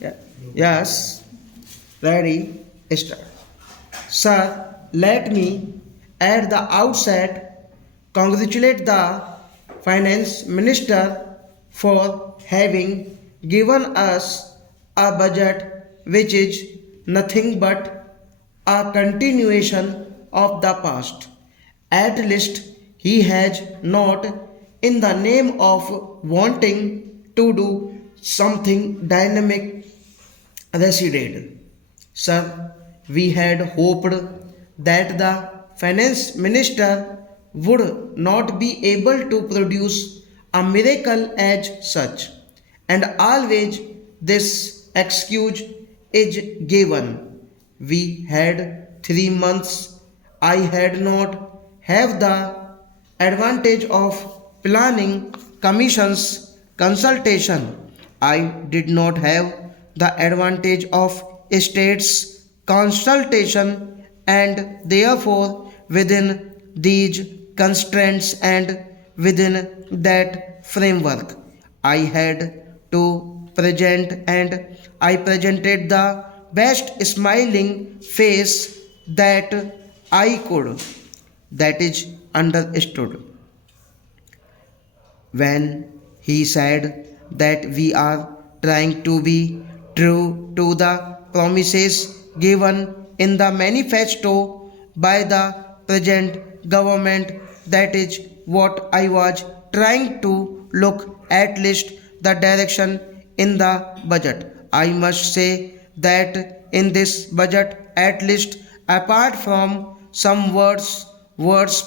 Yeah. Yes, ready, start. Sir, let me at the outset congratulate the finance minister for having given us a budget which is nothing but a continuation of the past. At least he has not, in the name of wanting to do something dynamic, receded. Sir, we had hoped that the finance minister would not be able to produce a miracle as such, and always this excuse is given. We had 3 months. I had not have the advantage of planning commissions consultation. I did not have the advantage of states consultation, and therefore within these constraints and within that framework I had to present, and I presented the best smiling face that I could. That is understood when he said that we are trying to be true to the promises given in the manifesto by the present government. That is what I was trying to look at least the direction in the budget. I must say that in this budget, at least apart from some words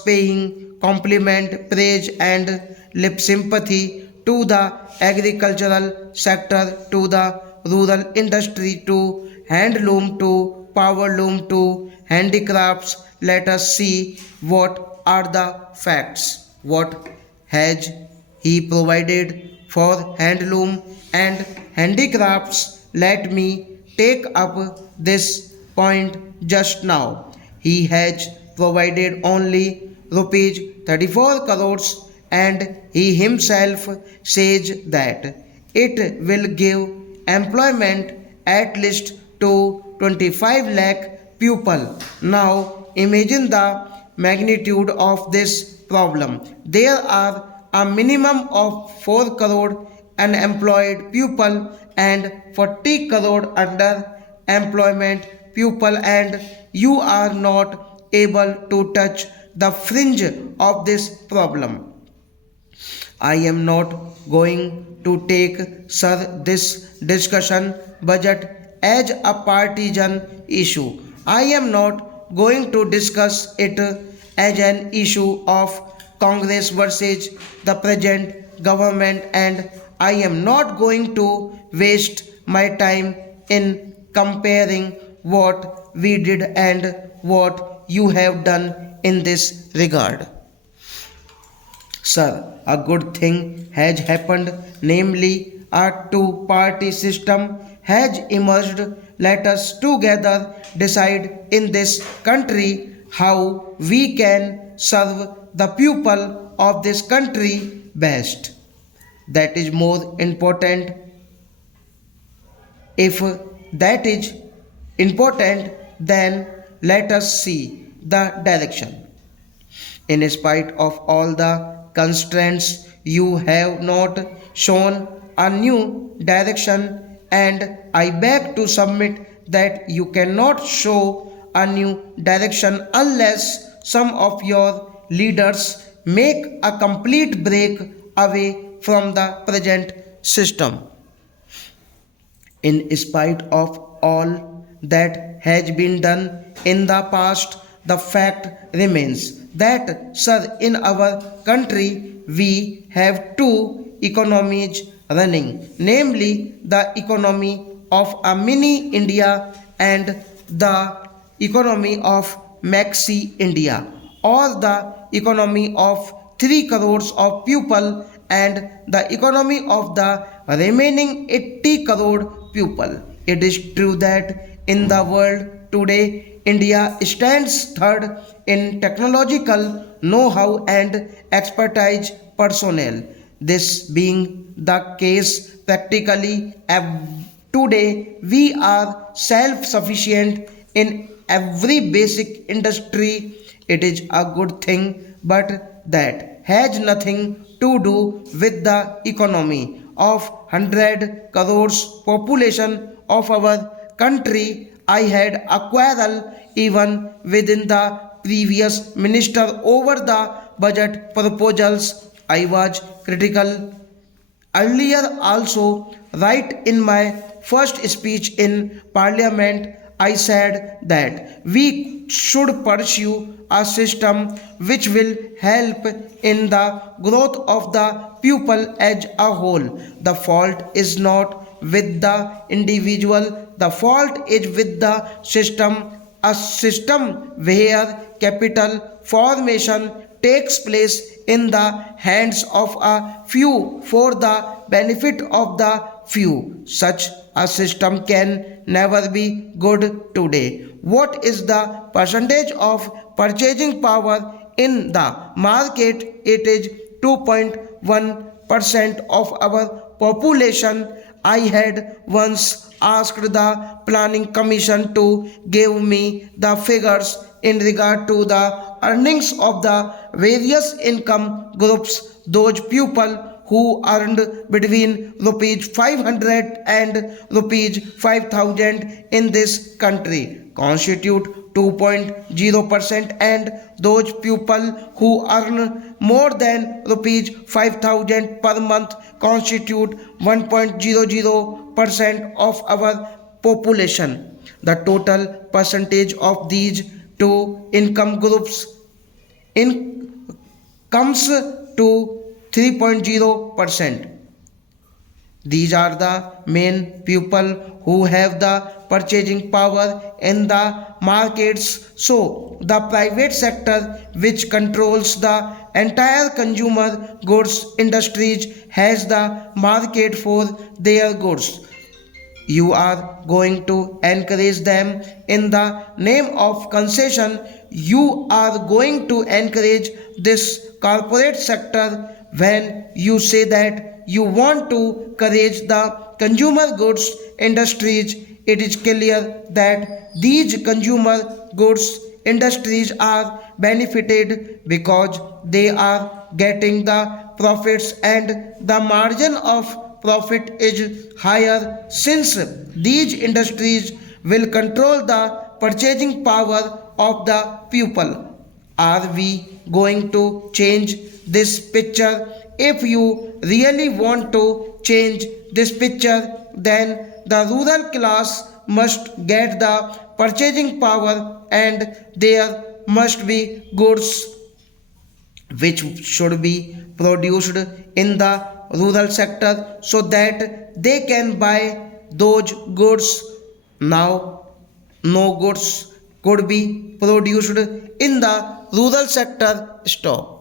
paying compliment, praise, and lip sympathy to the agricultural sector, to the rural industry, to handloom, to powerloom, to handicrafts. Let us see what are the facts. What has he provided for handloom and handicrafts? Let me take up this point just now. He has provided only rupees 34 crores, and he himself says that it will give employment at least to 25 lakh people. Now imagine the magnitude of this problem. There are a minimum of 4 crore unemployed people and 40 crore underemployment people, and you are not able to touch the fringe of this problem. I am not going to take, sir, this discussion budget as a partisan issue. I am not going to discuss it as an issue of Congress versus the present government, and I am not going to waste my time in comparing what we did and what you have done in this regard. Sir, a good thing has happened, namely a two-party system has emerged. Let us together decide in this country how we can serve the people of this country best. That is more important. If that is important, then let us see the direction. In spite of all the constraints, you have not shown a new direction, and I beg to submit that you cannot show a new direction unless some of your leaders make a complete break away from the present system. In spite of all that has been done in the past, the fact remains that, sir, in our country we have two economies running, namely the economy of a mini India and the economy of Maxi India, or the economy of 3 crores of people and the economy of the remaining 80 crore people. It is true that in the world today, India stands third in technological know-how and expertise personnel. This being the case, practically Today we are self-sufficient in every basic industry. It is a good thing, but that has nothing to do with the economy of 100 crores population of our country. I had a quarrel even within the previous minister over the budget proposals. I was critical earlier also. Right in my first speech in parliament, I said that we should pursue a system which will help in the growth of the pupil as a whole. The fault is not with the individual, the fault is with the system. A system where capital formation takes place in the hands of a few for the benefit of the few. Such a system can never be good today. What is the percentage of purchasing power in the market? It is 2.1% of our population. I had once asked the planning commission to give me the figures in regard to the earnings of the various income groups. Those people who earned between rupees 500 and rupees 5000 in this country constitute 2.0%, and those people who earn more than rupees 5000 per month constitute 1.00% of our population. The total percentage of these two income groups in comes to 3.0%. These are the main people who have the purchasing power in the markets. So the private sector, which controls the entire consumer goods industries, has the market for their goods. You are going to encourage them in the name of concession. You are going to encourage this corporate sector when you say that you want to encourage the consumer goods industries. It is clear that these consumer goods industries are benefited because they are getting the profits, and the margin of profit is higher since these industries will control the purchasing power of the people. Are we going to change this picture? If you really want to change this picture, then the rural class must get the purchasing power, and there must be goods which should be produced in the rural sector so that they can buy those goods. Now no goods could be produced in the rural sector. Stop.